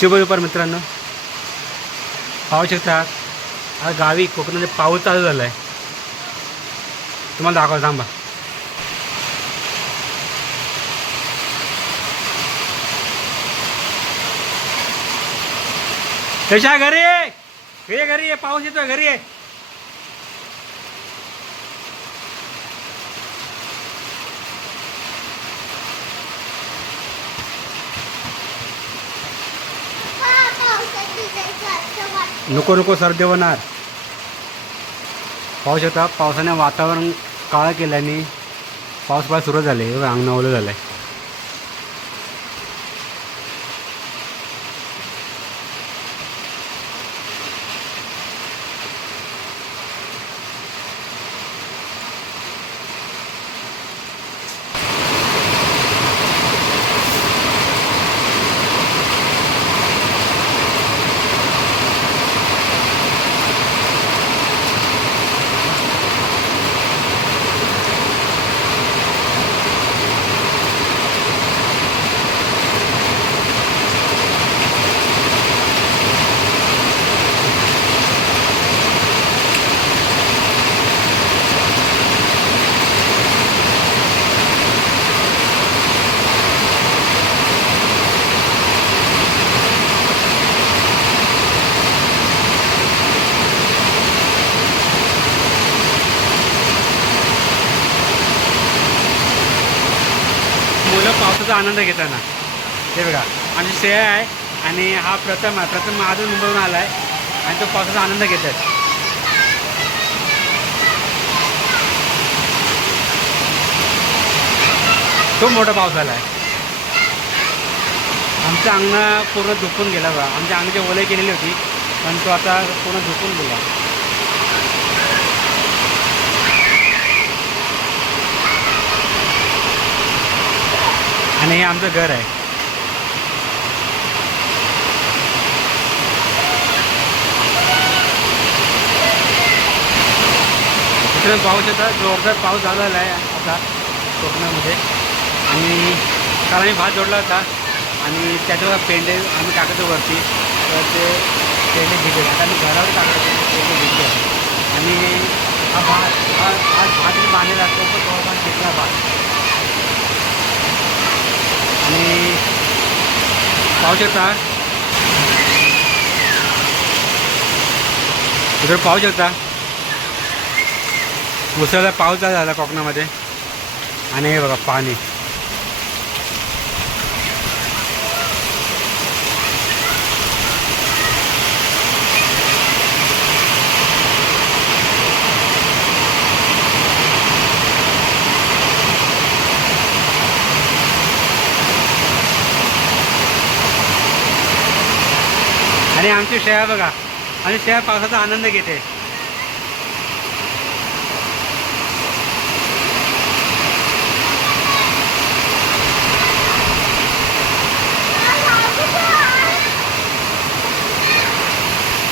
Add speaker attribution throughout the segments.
Speaker 1: शुभ दुपार मित्रांनो. पाहू शकता आता गावी कोकणामध्ये पाऊस चालू झाला आहे तुम्हाला दाखवा थांबा. कशा घरी? आहे घरी घरी आहे पाऊस येतोय घरी आहे नको नको सर्दी होणार पाऊस येतात पावसाने वातावरण काळं केल्याने पाऊस पाऊस सुरू झाले. अंगणावलं झालं आहे मुलं पावसाचा आनंद घेताना. हे बघा आमची श्रेया आहे आणि हा प्रथम आहे. प्रथम अजून मुंबईहून आला आहे आणि तो पावसाचा आनंद घेत आहे खूप मोठा पाऊस आला आहे आमचं अंगणं पूर्ण झुकून गेला बघा. आमच्या अंगची ओले केलेली होती पण तो आता पूर्ण झुकून गेला. आणि हे आमचं घर आहे. तिकडे पाऊस येतात जोरदार पाऊस झालेला आहे आता कोकणामध्ये. आणि काल आम्ही भात जोडला होता आणि त्याच्यावर पेंडे आम्ही टाकायचो वरती. तर ते पेंडे भिजले. आता आम्ही घरावर टाकायचो पेंडे भिजले. आणि हा भात हा आज भात मी बांधलेला असतो पण तो भात घेतला भात. आणि पाहू शकता इकडे पाहू शकता मुसळधार पाऊस झाला कोकणामध्ये. आणि हे बघा पाणी. आणि आमची शेळ्या बघा. आणि शेळ्या पावसाचा आनंद घेते.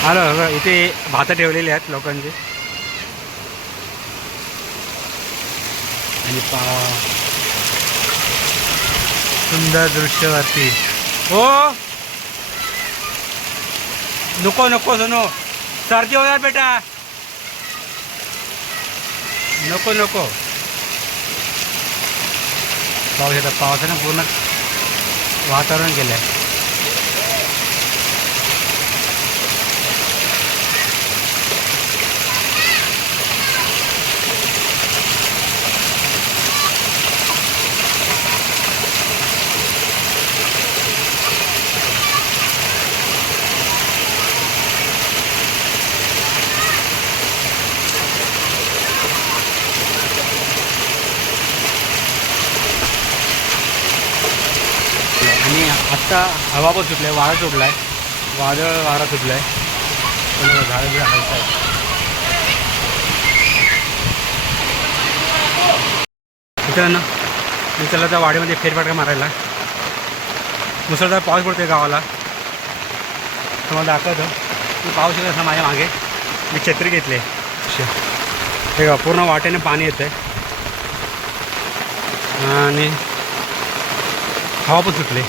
Speaker 1: हॅलो इथे भात ठेवलेले आहेत लोकांचे. आणि पा सुंदर दृश्यवरती. हो! नको नको सोनो. सर्दी होणार बेटा. नको नको. पाऊस येतात पावसानं पूर्ण वातावरण केलं आहे आणि आत्ता हवा पण सुटला आहे वारा सुटला आहे वादळ वारा सुटला आहे पण झाडं बिडं हलत आहे मित्रांनो मी चला त्या वाडीमध्ये फेरफटका मारायला. मुसळधार पाऊस पडतोय गावाला. तुम्हाला दाखवतो. मी पाऊस येतो असं माझ्या मागे. मी छत्री घेतली. आहे हे का पूर्ण वाटेने पाणी येतं आहे आणि हवा पण सुटली.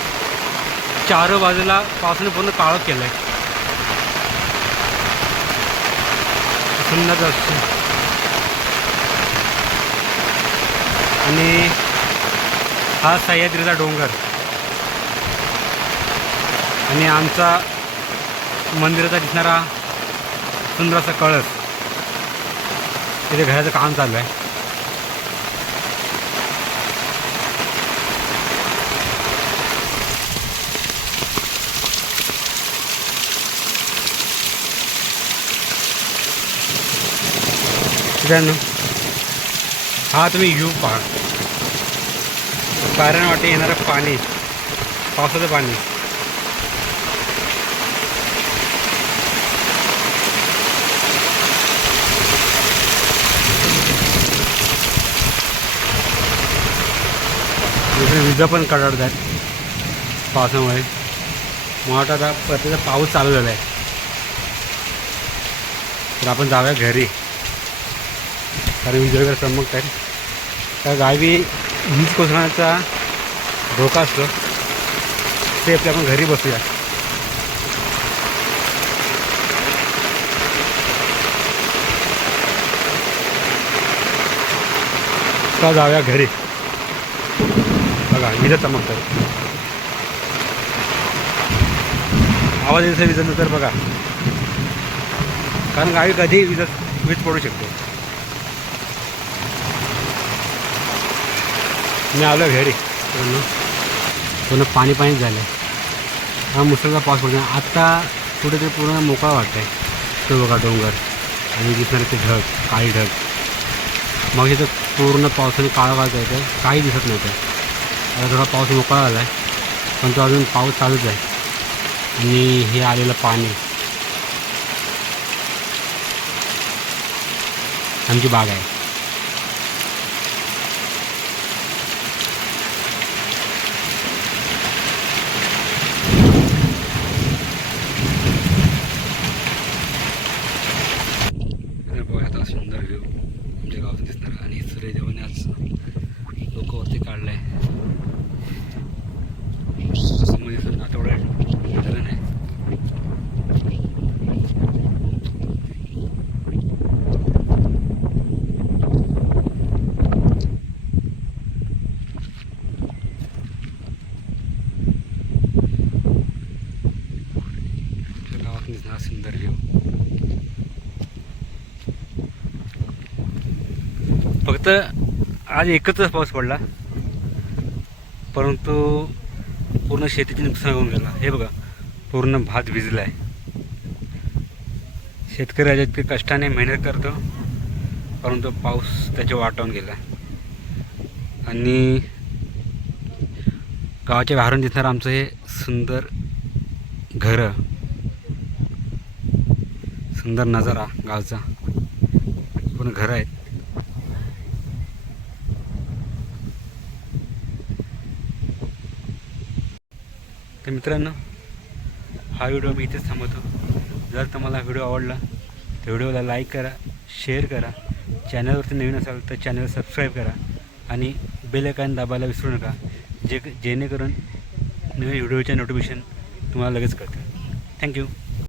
Speaker 1: चार बाजूला पावसाने पूर्ण काळं केलं आहे सुंदर दृश्य आणि हा सह्याद्रीचा डोंगर. आणि आमचा मंदिराचा दिसणारा सुंदर असा कळस. तिथे घराचं काम चालू आहे. मित्रांनो. हा तुम्ही यू पहा. कारण वाटे येणारं पाणी पावसाचं पाणी. इकडे विजा पण कडाडत आहेत पावसामुळे. मला वाटतं आता प्रत्येक पाऊस चालू झाला आहे तर आपण जाऊया घरी. कारण वीज आहेत त्या गावी वीज कोसळण्याचा धोका असतो. ते आपल्या आपण घरी बसूया. का जाऊया घरी. बघा विजा चमकतात आवाज येतो विजेचा तर बघा. कारण गावी कधी वीज वीज पडू शकतो. मी आलो घरी. पूर्ण पूर्ण पाणी पाणी झालं हा मुसळधार पाऊस पडतो आत्ता कुठेतरी पूर्ण मोकळा वाटत आहे तो बघा डोंगर. आणि दिसणारे ते ढग काळी ढग. मग इथं पूर्ण पावसाने काळा वाजता येतं काही दिसत नव्हतं. आता थोडा पाऊस मोकळा झाला आहे पण तो अजून पाऊस चालूच आहे. आणि हे आलेलं पाणी. आमची बाग आहे तर बघा आता सुंदर व्ह्यू आमच्या गावात दिसणार आणि सूर्यदेवाने आज लोक वरती काढलाय समोर दिसत आठवड्या धरण आहे आमच्या गावात दिसणार सुंदर व्ह्यू फक्त आज एकच पाऊस पडला परंतु पूर्ण शेतीचे नुकसान होऊन गेला. हे बघा पूर्ण भात भिजला आहे शेतकरी राजा इतके कष्टाने मेहनत करतो परंतु पाऊस त्याच्या वाटावून गेला. आणि गावाच्या बाहेरून दिसणारं आमचं हे सुंदर घरं सुंदर नजारा गावचा. पूर्ण घरं आहेत. तर मित्रांनो हा व्हिडिओ मी इथेच थांबवतो. जर तुम्हाला व्हिडिओ आवडला तर व्हिडिओला लाईक करा शेअर करा. चॅनलवरती नवीन असाल तर चॅनल सबस्क्राईब करा आणि बेल आयकॉन दाबायला विसरू नका जे जेणेकरून नवीन व्हिडिओचे नोटिफिकेशन तुम्हाला लगेच कळते थँक्यू.